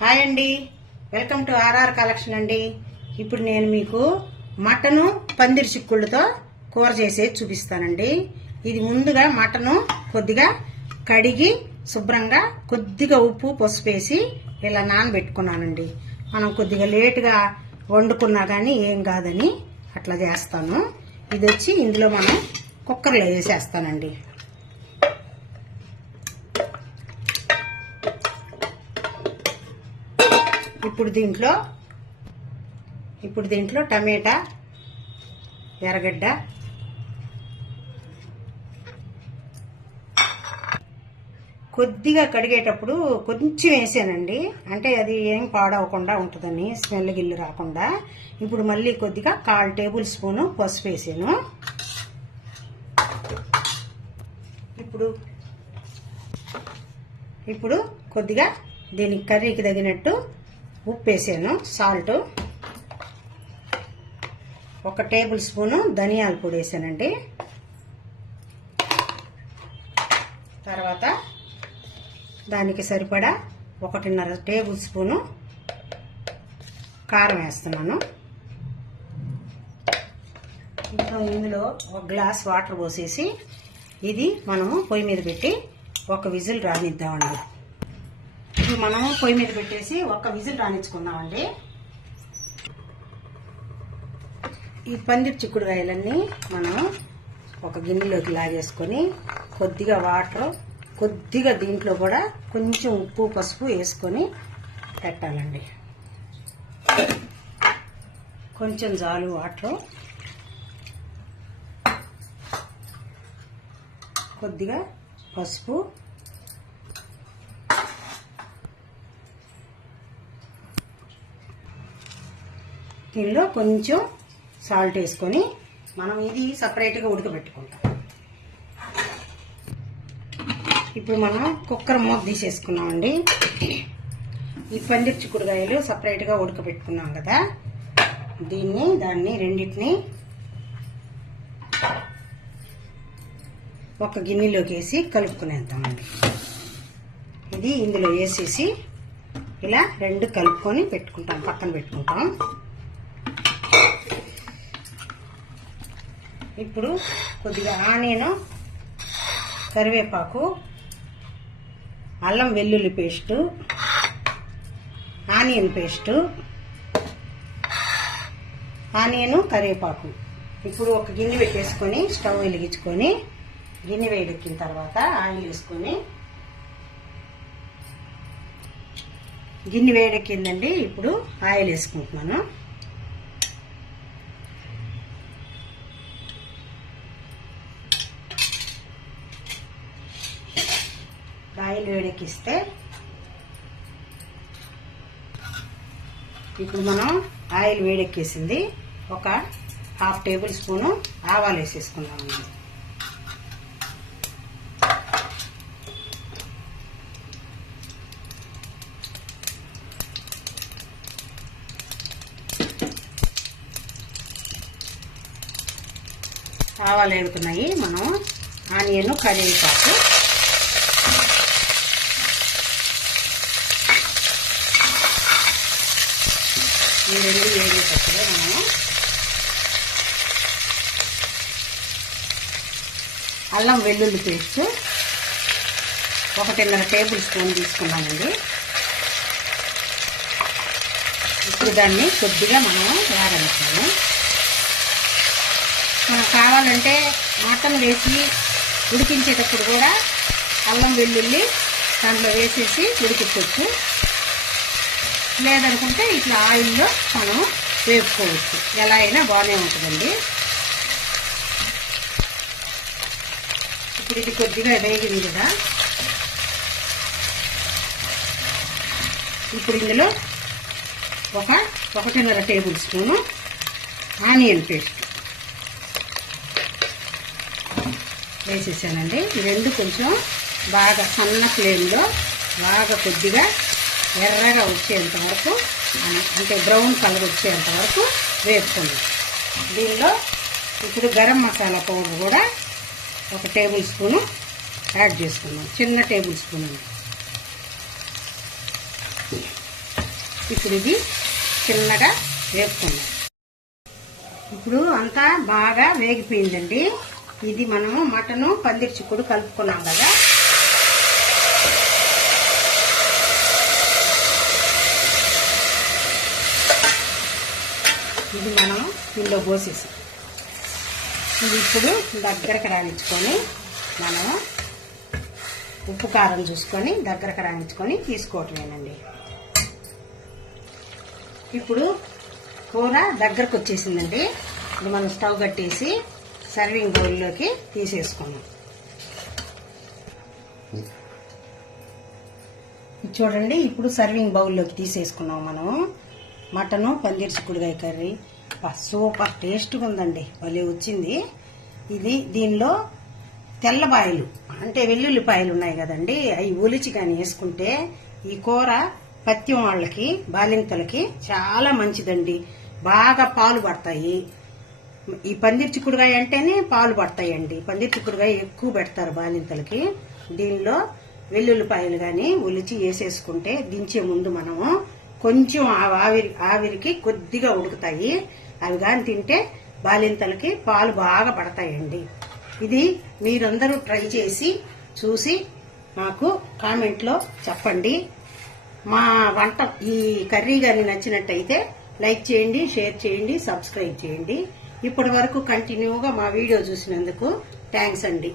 Hi అండి, welcome to RR collection అండి. ఇప్పుడు నేను మీకు మటను పందిరి చిక్కుళ్ళతో కూర చేసేది చూపిస్తానండి. ఇది ముందుగా మటను కొద్దిగా కడిగి శుభ్రంగా కొద్దిగా ఉప్పు పసుపు వేసి ఇలా నానబెట్టుకున్నానండి. మనం కొద్దిగా లేటుగా వండుకున్నా కానీ ఏం కాదని అట్లా చేస్తాను. ఇది వచ్చి ఇందులో మనం కుక్కర్లో వేసేస్తానండి. ఇప్పుడు దీంట్లో టమాటా, ఎర్రగడ్డ, కొద్దిగా కడిగేటప్పుడు కొంచెం వేసానండి. అంటే అది ఏం పాడవకుండా ఉంటుందని, స్మెల్ గిల్లు రాకుండా. ఇప్పుడు మళ్ళీ కొద్దిగా 1/4 టేబుల్ స్పూను పసుపు వేసాను. ఇప్పుడు కొద్దిగా దీనికి కర్రీకి తగినట్టు ఉప్పు వేసాను, సాల్ట్. 1 టేబుల్ స్పూను ధనియాల పొడి వేసానండి. తర్వాత దానికి సరిపడా 1.5 టేబుల్ స్పూను కారం వేస్తున్నాను. ఇందులో 1 గ్లాస్ వాటర్ పోసేసి ఇది మనము పొయ్యి మీద పెట్టి 1 విజిల్ రానిద్దామండి. ఇప్పుడు మనము పొయ్యి మీద పెట్టేసి 1 విజిల్ రానిచ్చుకుందామండి. ఈ పందిరి చిక్కుడుకాయలన్నీ మనం ఒక గిన్నెలోకి లాగేసుకొని కొద్దిగా వాటర్, కొద్దిగా దీంట్లో కూడా కొంచెం ఉప్పు పసుపు వేసుకొని పెట్టాలండి. కొంచెం జాలు వాటర్, కొద్దిగా పసుపు, దీనిలో కొంచెం సాల్ట్ వేసుకొని మనం ఇది సపరేట్గా ఉడకబెట్టుకుంటాం. ఇప్పుడు మనం కుక్కర్ మూత తీసేసుకున్నామండి. ఈ పందిరి చిక్కుడుకాయలు సపరేట్గా ఉడకబెట్టుకున్నాం కదా, దాన్ని రెండింటిని ఒక గిన్నెలోకి వేసి కలుపుకునేద్దామండి. ఇది ఇందులో వేసేసి ఇలా 2 కలుపుకొని పెట్టుకుంటాం, పక్కన పెట్టుకుంటాం. ఇప్పుడు కొద్దిగా ఆనియన్, కరివేపాకు, అల్లం వెల్లుల్లి పేస్టు, ఆనియన్ పేస్టు, ఆనియన్ కరివేపాకు. ఇప్పుడు ఒక గిన్నె పెట్టేసుకొని స్టవ్ వెలిగించుకొని గిన్నె వేడెక్కిన తర్వాత ఆయిల్ వేసుకొని, గిన్నె వేడెక్కిందండి. ఇప్పుడు ఆయిల్ వేసుకుంటున్నాను. ఆయిల్ వేడెక్కిస్తే ఇప్పుడు మనం ఆయిల్ వేడెక్కేసింది. 1/2 టేబుల్ స్పూను ఆవాలు వేసేసుకున్నామండి. ఆవాలు వేగుతున్నాయి. మనం ఆనియన్, కరివేపాకు, ఈ 2 వేగేటప్పుడు మనము అల్లం వెల్లుల్లి పేస్ట్ 1.5 టేబుల్ స్పూన్ తీసుకున్నామండి. ఇప్పుడు దాన్ని కొద్దిగా మనం వేగనిస్తాము. మనం కావాలంటే మటన్ వేసి ఉడికించేటప్పుడు కూడా అల్లం వెల్లుల్లి దాంట్లో వేసేసి ఉడికించవచ్చు. లేదనుకుంటే ఇట్లా ఆయిల్లో మనం వేపుకోవచ్చు. ఎలా అయినా బాగానే ఉంటుందండి. ఇప్పుడు ఇది కొద్దిగా వేగింది కదా, ఇప్పుడు ఇందులో 1.5 టేబుల్ స్పూను ఆనియన్ పేస్ట్ వేసేసానండి. ఈ 2 కొంచెం బాగా సన్న ఫ్లేమ్లో బాగా కొద్దిగా ఎర్రగా వచ్చేంత వరకు, అంటే బ్రౌన్ కలర్ వచ్చేంత వరకు వేపుకుందాం. దీనిలో ఇప్పుడు గరం మసాలా పౌడర్ కూడా 1 టేబుల్ స్పూను యాడ్ చేసుకున్నాం, చిన్న టేబుల్ స్పూన్ అండి. ఇప్పుడు ఇది చిన్నగా వేపుకుందాం. ఇప్పుడు అంతా బాగా వేగిపోయిందండి. ఇది మనము మటను పందిరి చిక్కుడు కలుపుకున్నాం కదా, ఇది మనం ఇందులో పోసేసి ఇది ఇప్పుడు దగ్గరకు రానిచ్చుకొని మనము ఉప్పు కారం చూసుకొని దగ్గరకు రానిచ్చుకొని తీసుకోవటమేనండి. ఇప్పుడు కూర దగ్గరకు వచ్చేసిందండి. ఇది మనం స్టవ్ కట్టేసి సర్వింగ్ బౌల్లోకి తీసేసుకున్నాం. చూడండి, ఇప్పుడు సర్వింగ్ బౌల్లోకి తీసేసుకున్నాం మనం మటను పందిరి చిక్కుడుకాయ కర్రీ. సూపర్ టేస్ట్గా ఉందండి, భలే వచ్చింది. ఇది దీనిలో తెల్లబాయలు అంటే వెల్లుల్లిపాయలు ఉన్నాయి కదండి, అవి ఒలిచి కానీ వేసుకుంటే ఈ కూర పత్యం వాళ్ళకి బాలింతలకి చాలా మంచిదండి. బాగా పాలు పడతాయి. ఈ పందిరి చిక్కుడుకాయ అంటేనే పాలు పడతాయండి. పందిరి చిక్కుడుకాయ ఎక్కువ పెడతారు బాలింతలకి. దీనిలో వెల్లుల్లిపాయలు కానీ ఒలిచి వేసేసుకుంటే దించే ముందు మనము కొంచెం ఆవిరికి కొద్దిగా ఉడుకుతాయి. అవి కానీ తింటే బాలింతలకి పాలు బాగా పడతాయండి. ఇది మీరందరూ ట్రై చేసి చూసి నాకు కామెంట్లో చెప్పండి. మా వంట ఈ కర్రీ కానీ నచ్చినట్టయితే లైక్ చేయండి, షేర్ చేయండి, సబ్స్క్రైబ్ చేయండి. ఇప్పటి వరకు కంటిన్యూగా మా వీడియో చూసినందుకు థ్యాంక్స్ అండి.